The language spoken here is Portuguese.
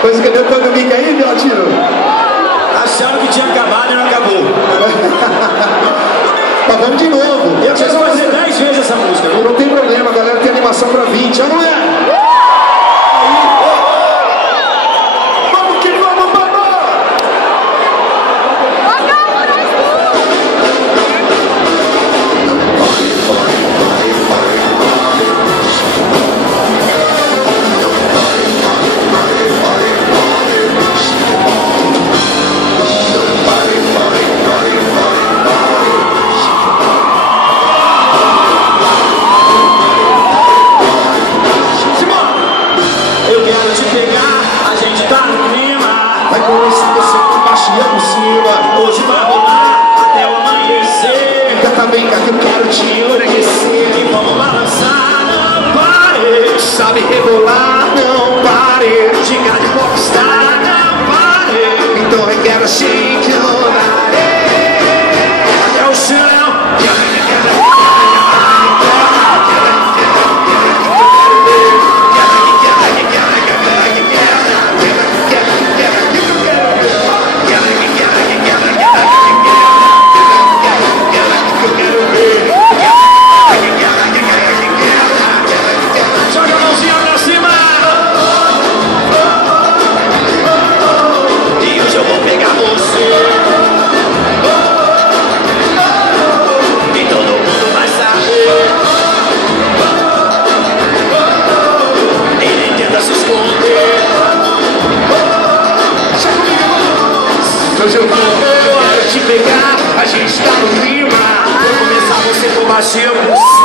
Coisa que deu quando me aí, meu tiro. Acharam que tinha acabado e não acabou. Mas vamos de novo. Eu preciso fazer 10 vezes essa música. Não tem problema, galera, tem animação pra 20, não é? Vamos que vamos, vamos! Por cima, hoje vai rolar até o amanhecer. Vem cá que eu quero te enlouquecer. E vamos balançar, não pare. Sabe rebolar, não pare. Diga de popstar, não pare. Então eu quero shake your body até o chão. Hoje eu vou te pegar, a gente tá no clima. Vou começar você com baixinho.